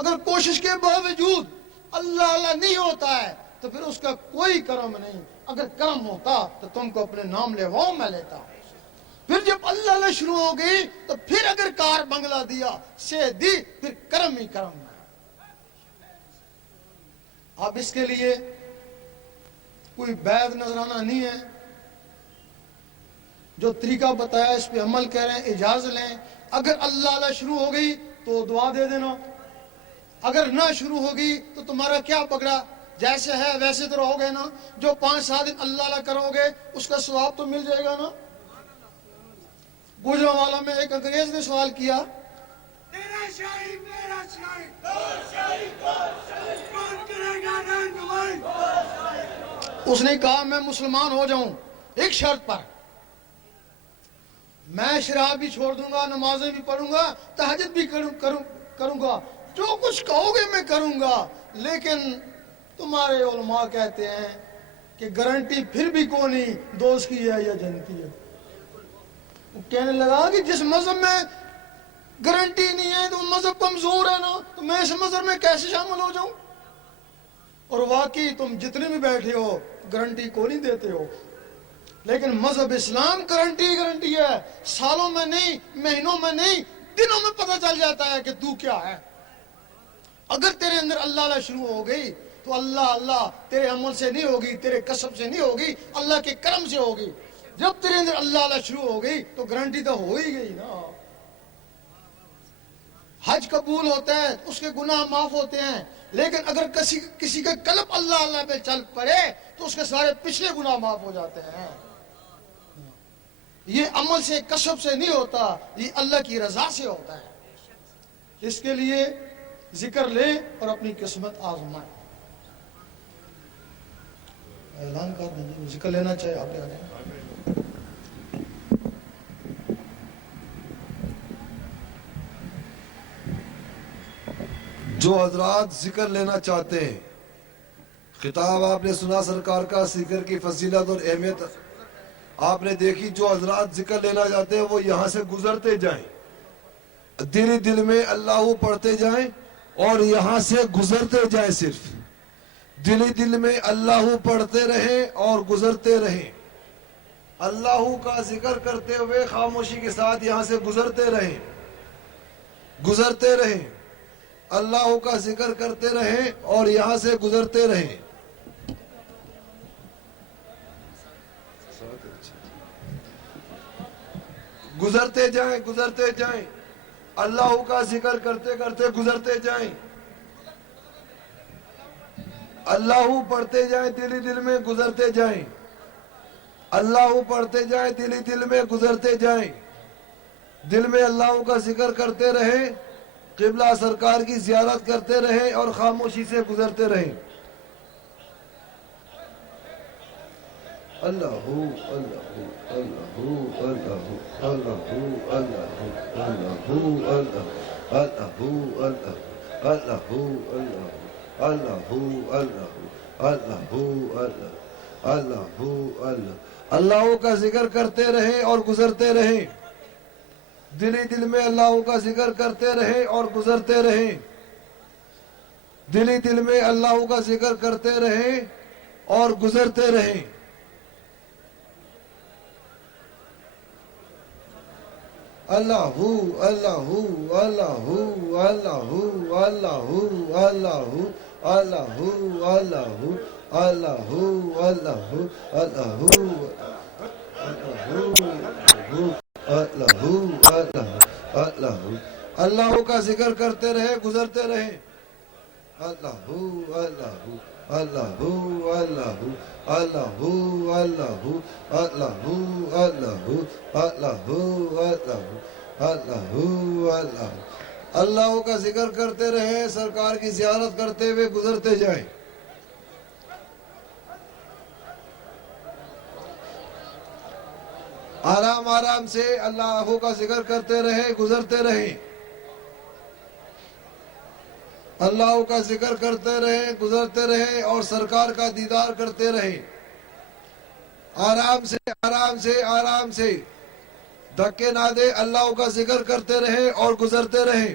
اگر کوشش کے باوجود اللہ اللہ نہیں ہوتا ہے تو پھر اس کا کوئی کرم نہیں. اگر کرم ہوتا تو تم کو اپنے نام لے میں لیتا. پھر جب اللہ اللہ شروع ہو گئی تو پھر اگر کار بنگلہ دیا سے دی پھر کرم ہی کرم ہے. اب اس کے لیے کوئی بیعت نذرانہ نہیں ہے. جو طریقہ بتایا اس پہ عمل کریں, اجازت لیں. اگر اللہ اللہ شروع ہو گئی تو دعا دے دینا, اگر نہ شروع ہوگی تو تمہارا کیا پکڑا, جیسے ہے ویسے تو رہو گے نا. جو 5-7 دن اللہ اللہ کرو گے اس کا ثواب تو مل جائے گا نا. گوجرانوالا میں ایک انگریز نے سوال کیا, تیرا شاہی میرا شاہی کون کرے گا رہنمائی. اس نے کہا میں مسلمان ہو جاؤں ایک شرط پر, میں شراب بھی چھوڑ دوں گا, نمازیں بھی پڑھوں گا, تہجد بھی کروں گا, جو کچھ کہو گے میں کروں گا, لیکن تمہارے علماء کہتے ہیں کہ گارنٹی پھر بھی کونی دوست کی ہے یا جنتی ہے. وہ کہنے لگا کہ جس مذہب میں گارنٹی نہیں ہے تو مذہب کمزور ہے نا, تو میں اس مذہب میں کیسے شامل ہو جاؤں. اور واقعی تم جتنے بھی بیٹھے ہو گارنٹی کو نہیں دیتے ہو, لیکن مذہب اسلام گارنٹی ہے. سالوں میں نہیں, مہینوں میں نہیں, دنوں میں پتہ چل جاتا ہے کہ تو کیا ہے. اگر تیرے اندر اللہ اللہ شروع ہو گئی تو اللہ اللہ تیرے عمل سے نہیں ہوگی, تیرے کسب سے نہیں ہوگی, اللہ کے کرم سے ہوگی. جب تیرے اندر اللہ اللہ شروع ہو گئی تو گارنٹی تو ہو ہی گئی نا. حج قبول ہوتا ہے, اس کے گناہ معاف ہوتے ہیں, لیکن اگر کسی کا قلب اللہ اللہ پہ چل پڑے تو اس کے سارے پچھلے گناہ معاف ہو جاتے ہیں. یہ عمل سے کسب سے نہیں ہوتا, یہ اللہ کی رضا سے ہوتا ہے. اس کے لیے ذکر لے اور اپنی قسمت آزمائے. اعلان کر دیں, ذکر لینا چاہے آپ آ جائیں. جو حضرات ذکر لینا چاہتے ہیں, خطاب آپ نے سنا سرکار کا, ذکر کی فضیلت اور اہمیت آپ نے دیکھی. جو حضرات ذکر لینا چاہتے ہیں وہ یہاں سے گزرتے جائیں, دل میں اللہ پڑھتے جائیں اور یہاں سے گزرتے جائیں. صرف دل میں اللہ پڑھتے رہیں اور گزرتے رہیں. اللہ کا ذکر کرتے ہوئے خاموشی کے ساتھ یہاں سے گزرتے رہیں. اللہ کا ذکر کرتے رہیں اور یہاں سے گزرتے رہیں. گزرتے جائیں. اللہ کا ذکر کرتے کرتے گزرتے جائیں. اللہ پڑھتے جائیں, دل میں گزرتے جائیں. اللہ پڑھتے جائیں, دل میں گزرتے جائیں. دل میں اللہ کا ذکر کرتے رہیں, قبلہ سرکار کی زیارت کرتے رہیں اور خاموشی سے گزرتے رہیں. اللہ اللہ اللہ اللہ اللہ اللہ اللہ اللہ کا ذکر کرتے رہیں اور گزرتے رہیں. دل میں اللہ کا ذکر کرتے رہیں اور گزرتے رہیں. دل میں اللہ کا ذکر کرتے رہیں اور گزرتے رہیں. اللہ اللہ اللہ اللہ اللہ اللہ اللہ اللہ اللہ اللہ اللہ کا ذکر کرتے رہے, گزرتے رہے. اللہ اللہ اللہ اللہ اللہ اللہ اللہ اللہ اللہ اللہ اللہ کا ذکر کرتے رہے, سرکار کی زیارت کرتے ہوئے گزرتے جائیں. آرام آرام سے اللہ کا ذکر کرتے رہے, گزرتے رہے. اللہ کا ذکر کرتے رہے, گزرتے رہے اور سرکار کا دیدار کرتے رہے. آرام سے آرام سے آرام سے, دھکے نہ دے. اللہ کا ذکر کرتے رہے اور گزرتے رہے.